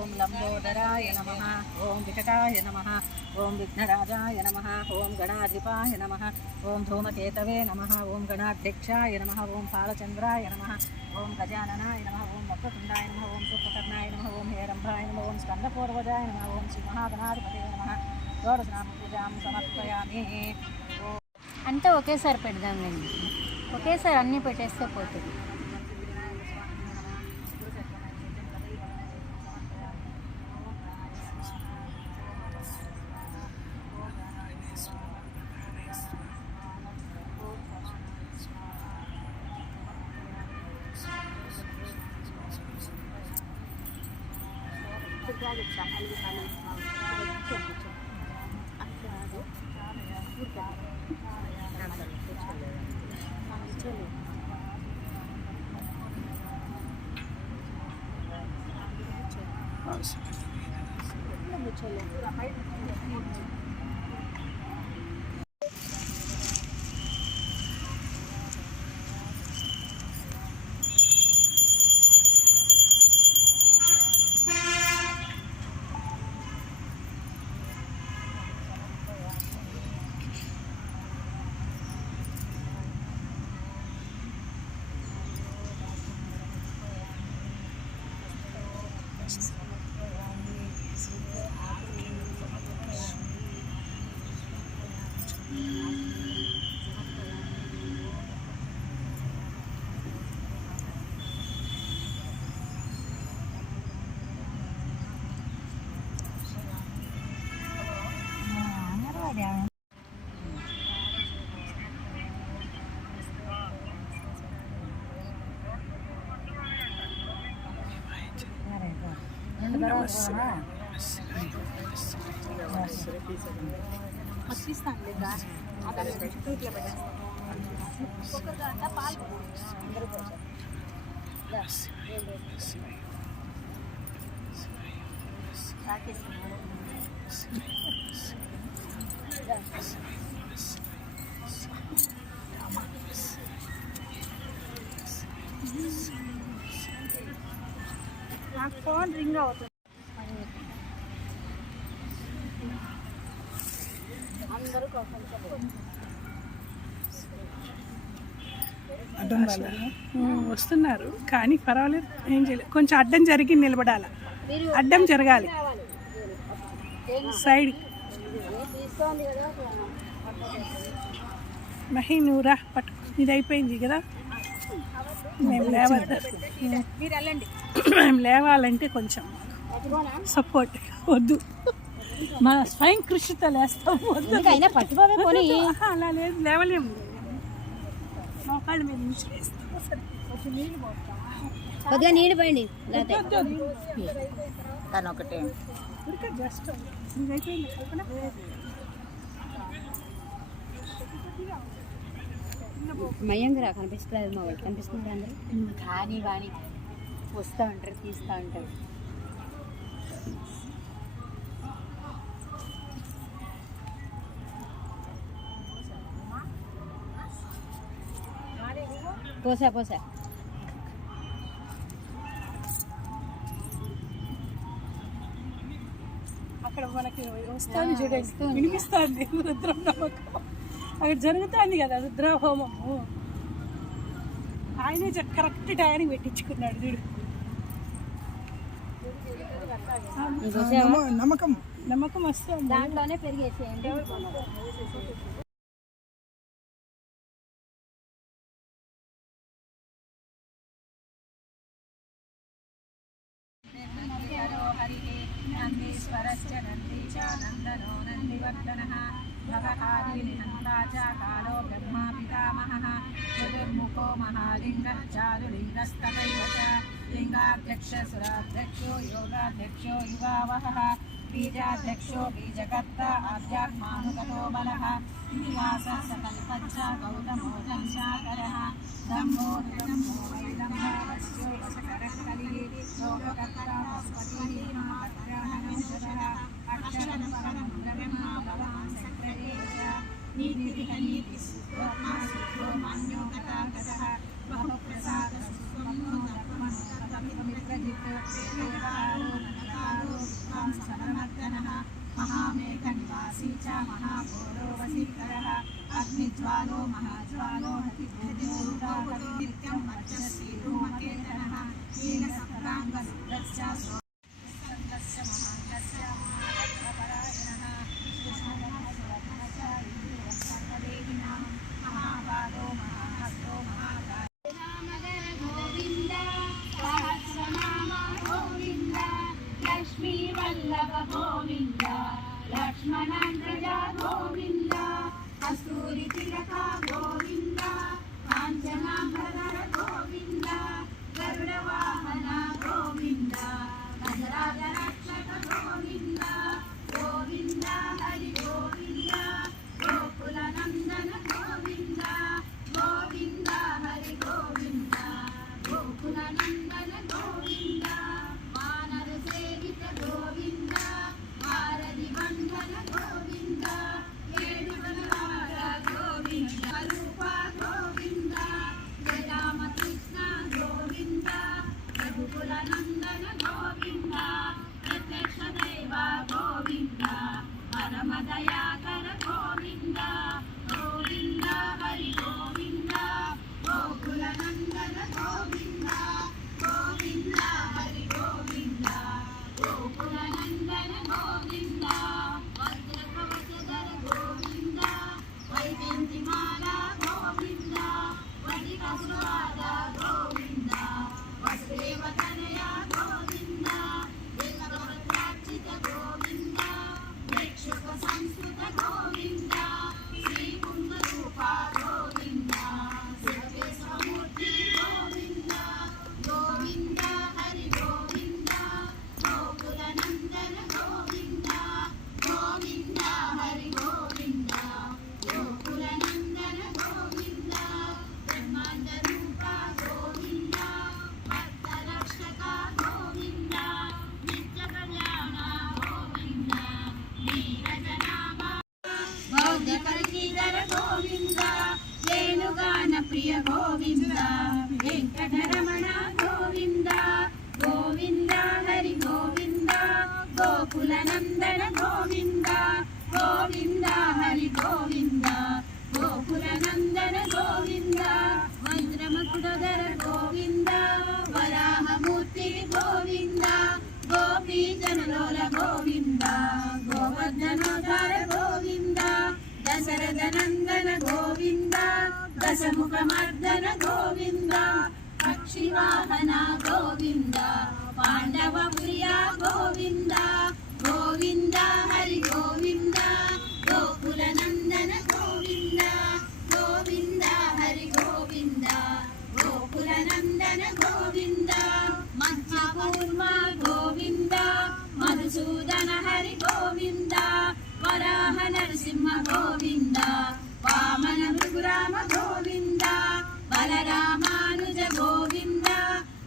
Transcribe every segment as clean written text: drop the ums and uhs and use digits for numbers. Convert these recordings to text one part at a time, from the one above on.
ఓం లంబోదరాయ నమః. ఓం వికటాయ నమః. ఓం విఘ్నరాజాయ నమః. ఓం గణాధిపాయ నమః. ఓం ధూమకేతవే నమః. ఓం గణాధ్యక్షాయ నమః. ఓం బాలచంద్రాయ నమః. ఓం గజాననాయ నమః. ఓం వక్రతుండాయ నమః. ఓం సూర్పకర్ణాయ నమః. ఓం హేరంభాయ నమః. ఓం స్కందపూర్వజాయ నమః. ఓం శ్రీ మహాగణాధిపతయే నమః. షోడశనామ పూజాం సమర్పయామి. అంతా ఒకేసారి పెడదాంలేండి, ఒకేసారి అన్నీ పెట్టేస్తే పోతుంది. నాకు ఫోన్ రింగ్ అవుతుంది. అందరూ అడ్డం వస్తున్నారు కానీ పర్వాలేదు, ఏం చేయలేదు. కొంచెం అడ్డం జరిగి నిలబడాలి, అడ్డం జరగాలి సైడ్. మహి నువ్వురా పట్టు, ఇది అయిపోయింది కదా. మేము లేవాలంటే కొంచెం సపోర్ట్ వద్దు, మన స్వయం కృషితో లేస్తాం. అలా లేదు, లేవలేము, మోకాళ్ళ మీద నుంచి వేస్తాం. కొద్దిగా నీళ్ళు పోయండి. తను ఒకటే జస్ట్ మయంగా కనిపిస్తలేదు, మా వాళ్ళు కనిపిస్తుంది అందరూ. కానీ వస్తూ ఉంటారు, తీస్తూ ఉంటారు. పోసా అక్కడ మనకి వస్తుంది చూడండి, వినిపిస్తుంది రుద్ర నమ్మకం. అక్కడ జరుగుతుంది కదా రుద్రహోమము, ఆయనే కరెక్ట్ టైంకి పెట్టించుకున్నాడు చూడు. నమ్మకం వస్తుంది, దాంట్లోనే పెరిగేసేయండి. నందీశ్వరశ్చ నందీ చ నందనో నందివర్ధనః భవహారి నిహంతా చ కాలో బ్రహ్మా పితామహః చతుర్ముఖో మహాలింగః చారులింగస్తథైవ చ లింగాధ్యక్ష సురాధ్యక్షో యోగాధ్యక్షో యుగావహః బీజాధ్యక్షో బీజకర్త ఆధ్యాత్మానుగతో బలః నివాసः సకల్పచ్చ గౌతమో దంశాకరः ధమ్మో నిరమ్మో వైదంభావస్యో వశకరः కలియే లోకకర్తా పశుపతిः మహాగ్రహణంశరः అక్షరం పరం బ్రహ్మా భవాన్ సక్రదే చ నీతిః నీతిః సుప్రోత్మా సుప్రో మాన్యో గతాగతః బహుప్రసాద సుస్వప్నో ధర్మో తపమిత్రజిత్ దేవాలో నగతార महामेघनिवासी च महाघोरो वसीकरः अग्निज्वालो महाज्वालो नित्यं वर्चस्वी धूमकेतनः हीनसप्ताङ्गरुद्रश्च सोऽन्दस्य महान्तस्य महाभद्रपरायणः कृष्णदेहिनां महाबालो महाहस्तो महाकाय गोविन्द सहस्रनाम गोविन्द लक्ष्मी वल्लभ गोविन्द लक्ष्मणाग्रजा गोविन्द कस्तूरि तिलका गोविन्द काञ्चनाम्बरधर गोविन्द गरुडवाहन गोविन्द गजराजरक्षक गोविन्द गोविन्द हरि गोविन्द गोकुलनन्दन गोविन्द गोविन्द हरि गोविन्द गोकुलनन्दन गोविन्द वानर सेवित गोविन्द वारधि बन्धन गोविन्द येडुवनवार गोविन्द रूप गोविन्द जयरामकृष्ण गोविन्द रघुकुलनन्दन गोविन्द प्रत्यक्ष दैव गोविन्द परमदयाकर गोविन्द गोविन्द हरि गोविन्द गोकुलनन्दन गोविन्द गोविन्द हरि गोविन्द गोकुलनन्दन गोविन्द वज्रकवचधर गोविन्द वैजयन्तिमाला गोविन्द वटिकसुराज गोविन्द वसुदेवतनया गोविन्द देवभद्रार्चित गोविन्द प्रेक्षक संस्कृत गोविन्द श्रीकुङ्गरूप गोविन्द शिवकेशवमूर्ति गोविन्द गोविन्द हरि गोविन्द गोकुलनन्दन गोविन्द गोविन्द हरि गोविन्द गोकुलनन्दन गोविन्द ब्रह्माण्डरूप गोविन्द भक्तरक्षक गोविन्द नित्यकल्याण गोविन्द नीरजनाम बौद्धकल्कीधर गोविन्द वेणुगान प्रिय गोविन्द वेङ्कटरमण गोविन्द गोविन्द हरि गोविन्द गोकुलनन्दन गोविन्द गोविन्द हरि गोविन्द गोकुलनन्दन गोविन्द वज्रमकुटधर गोविन्द वराहमूर्ति गोविन्द गोपीजनलोल गोविन्द गोवर्धनोद्धार गोविन्द दशरथनन्दन गोविन्द दशमुखमर्दन गोविन्द पक्षिवाहन गोविन्द पाण्डवप्रिया गोविन्द गोविन्द हरि गोविन्द गोकुलनन्दन गोविन्द गोविन्द हरि गोविन्द गोकुलनन्दन गोविन्द मध्यकूर्म गोविन्द मधुसूदन हरि गोविन्द वराह नरसिंह गोविन्द वामन भृगुराम गोविन्द बलरामानुज गोविन्द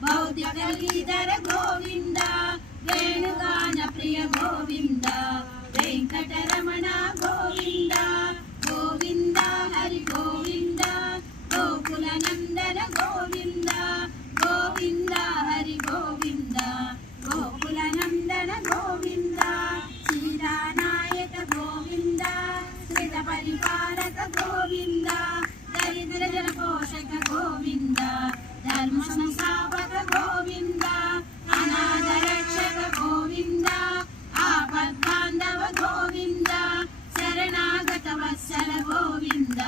बौद्धकल्कीधर गोविन्द वेणुगान प्रिय गोविन्द वेङ्कटरमण गोविन्द गोविन्द हरि गोविन्द गोकुलनन्दन गोविन्द गोविन्द हरि गोविन्द गोकुलनन्दन गोविन्द सीतानायक गोविन्द श्रितपरिपालक गोविन्द दरिद्रजन पोषक गोविन्द धर्म संस्थापक गोविन्द अनाथरक्षक गोविन्द आपद्बान्धव गोविन्द शरणागत वत्सल गोविन्द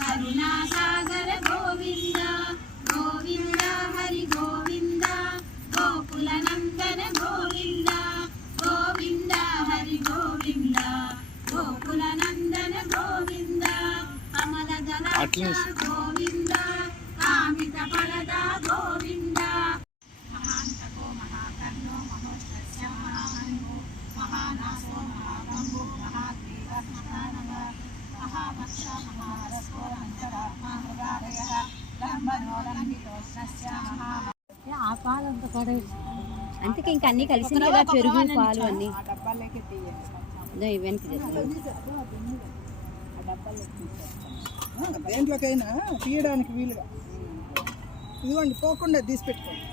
करुणासागर गोविन्द गोविन्द हरि गोविन्द गोकुलनन्दन गोविन्द गोविन्द हरि गोविन्द गोकुलनन्दन गोविन्द कमलदल गोविन्द कामित फलद गोविन्द महान्तको महाकर्णो महोत्सस्य महामन्यो महानासो महाबन्धो महादेवः महानव महाभक्ष महारसो अन्तरात्मा मृगालयः लम्बनो लम्बितोष्णस्य महा ఆ పాలు అంత పడేసి అందుకే ఇంకా అన్ని కలిసింది కదా, పెరుగు పాలు అన్ని డబ్బాలోకి తీయండి. వెనక్కి దేంట్లోకైనా తీయడానికి వీలుగా ఇదిగోండి, పోకుండా తీసి పెట్టుకోండి,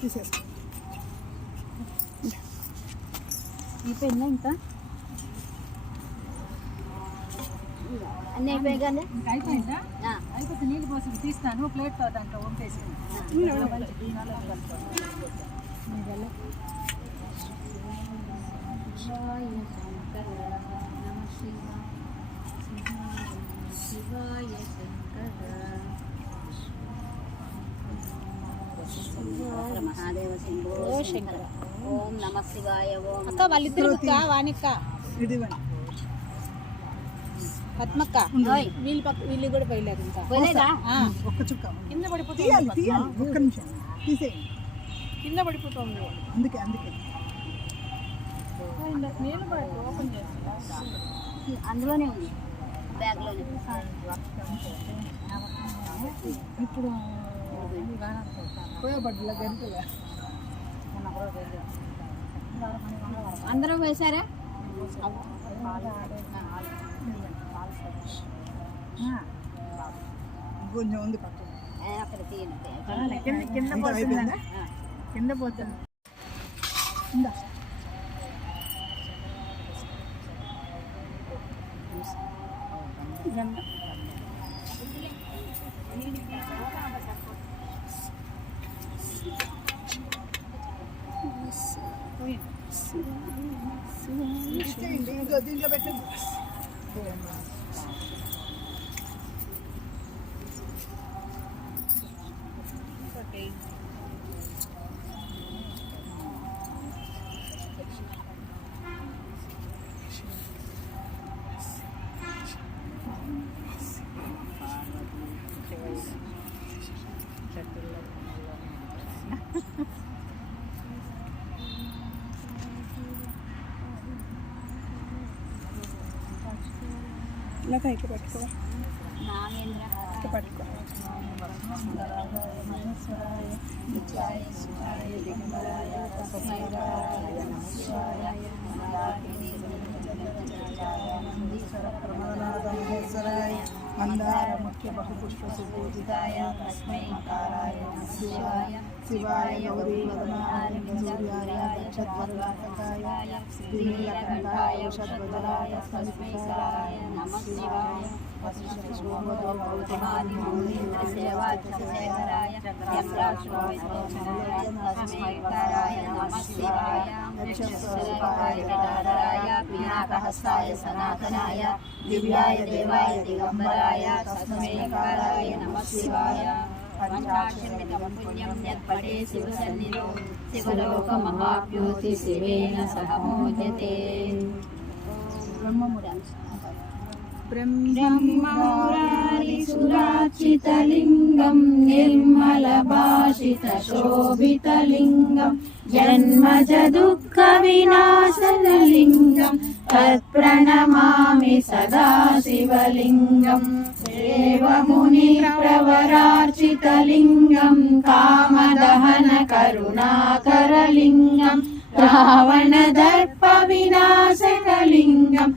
తీసేసుకోండి. అయిపోయిందా ఇంకా అన్నీ అయిపోయాయి కదా ఇంకా అయిపోయిందా? అయిపోతే నీళ్ళు పోసి తీస్తాను ప్లేట్తో దాంట్లో వంపేసి మహాదేవ శంభో శంకర ఓం నమ శివాయ ఓం అక్క వాళ్ళిద్దరు వానిక్క పద్మక్క వీళ్ళు కూడా పోయలేదు ఇంకా పోలేదా ఒక్క చుక్క కింద పడిపోతుంది ఒక్క నిమిషం తీసేయండి కింద పడిపోతుంది అందుకే నేను కూడా ఓపెన్ చేస్తా అందులోనే ఉంది బ్యాగ్లోనే ఇప్పుడు పోయబడ్డల గంటగా అందరం వేశారా కొంచెం ఉంది పక్కన అక్కడ తీయండి కింద పోతుంది దీంట్లో పెట్టండి ఇలా పైకి పట్టుకో నాగేంద్ర పట్టుకో మందార ముఖ్య బహుపుష్ప సుపూజితాయ తస్మై కారాయ శివాయ శివాయ గౌరీ వదనాయ సూర్యాయ దక్షద్వర్గాతకాయ శ్రీనీలకంఠాయ షద్వదనాయ తస్మై కారాయ నమః శివాయ సనాతనాయ దివ్యాయ దేవాయ దిగంబరాయ తస్మై కారాయ నమః శివాయ పంచాక్షరితం పుణ్యం యత్పడే శివసన్నిధౌ శివలోకమహాప్యోతి శివేన సహ మోద్యతే ब्रह्ममुरारिसुरार्चितलिङ्गं निर्मलभाषितशोभितलिङ्गं जन्मजदुःखविनाशनलिङ्गं तत्प्रणमामि सदा शिवलिङ्गं देवमुनिप्रवरार्चितलिङ्गं कामदहनकरुणाकरलिङ्गं रावणदर्पविनाशकलिङ्गं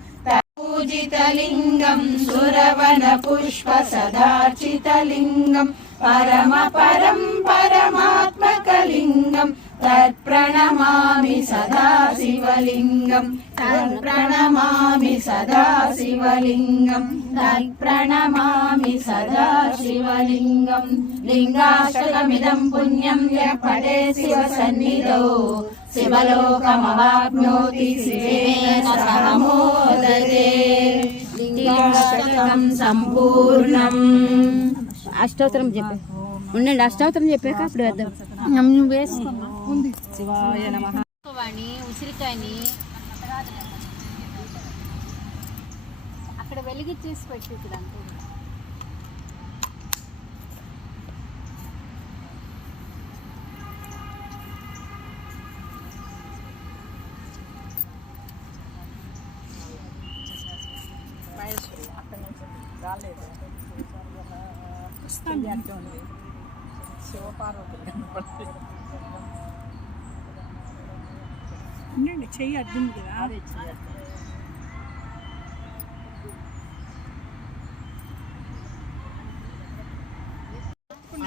पूजितलिङ्गं सुरवनपुष्पसदार्चितलिङ्गं परमपरं परमात्मकलिङ्गं तत्प्रणमामि सदा शिवलिङ्गं तत्प्रणमामि सदा शिवलिङ्गं तत्प्रणमामि सदा शिवलिङ्गं लिङ्गाष्टकमिदं पुण्यं यः पठे शिवसन्निधौ शिवलोकमवाप्नोति शिवेन सह मोदते लिङ्गाष्टकं सम्पूर्णम् అష్టోత్తరం చెప్పే ఉండండి అష్టోత్తరం చెప్పాక అప్పుడు వేద్దాం నువ్వు వేసుకున్నా శివాయ నమః వాణి ఉసిరికాయని అక్కడ వెలిగిచ్చేసి పెట్టి ఇక్కడ అంతే అక్కడి నుంచి రాలేదు వస్తుంది అంటే ఉంది శివపార్వతులు కనపడుతుంది ఉండండి చెయ్యి అడ్డుంది కదా అదే చేయాలి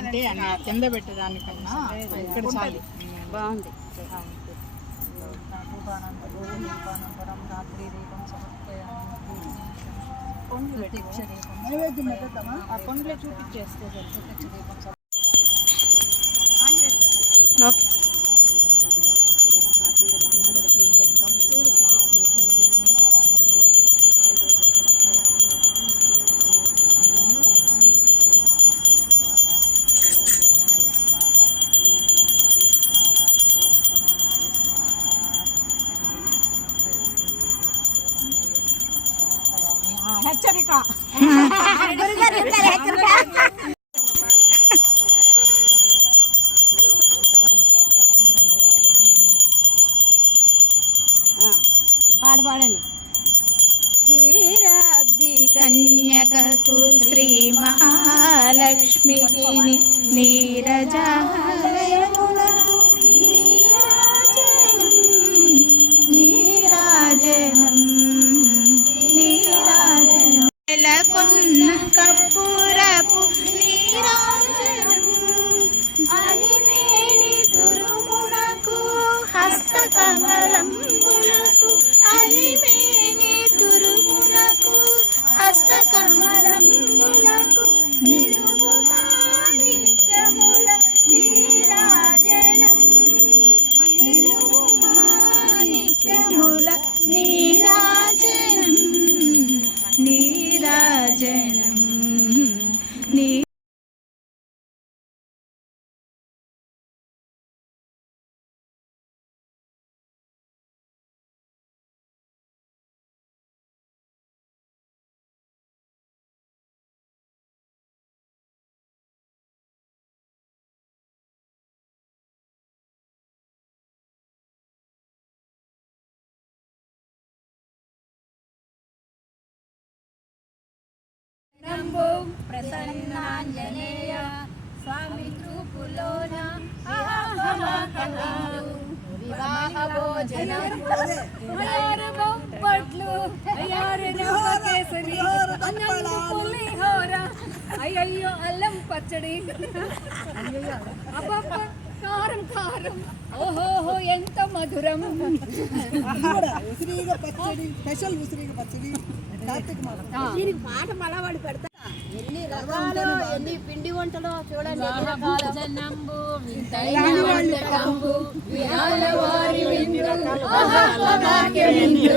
అంటే కింద పెట్టేదానికన్నా ఇక్కడ చాలు బాగుంది ప్రత్యక్ష దీపం నైవేద్యం పెట్టద్దామా? ఆ కొండలో చూపించేస్తే ప్రత్యక్ష దీపం ఓకే. హెచ్చరిక పాడండి. క్షీరాబ్ది కన్యకకు శ్రీ మహాలక్ష్మికి నీరజాలయమునకు నీరాజనం నీరాజనం నీరాజనం నెలకొన్న కర్పూరపు నీరాజనం అలివేణి తురుమునకు హస్తకమలంబులకు అలివేణి తురుమునకు హస్తకమలంబులకు నిలువుమా నిత్యముల నీరాజనం నిలువుమా నిత్యముల నీరాజనం నీరాజనం నీ ప్రసన్నాంజనేయ స్వామి చూపులోన వివాహ భోజనం బొబ్బట్లు కేసరి పులిహోర అయ్యయ్యో అల్లం పచ్చడి అబ్బబ్బ కారం కారం ఓహోహో ఎంత మధురం ఉసిరిగా పచ్చడి, స్పెషల్ ఉసిరిగా పచ్చడి. మాట మలవాడి పెడతా ఎన్ని రకాలు ఎన్ని పిండి వంటలు చూడండి. జనంబు వింతైన వంటకంబు విహాల వారి విందు భాగ్య విందు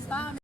స్వామి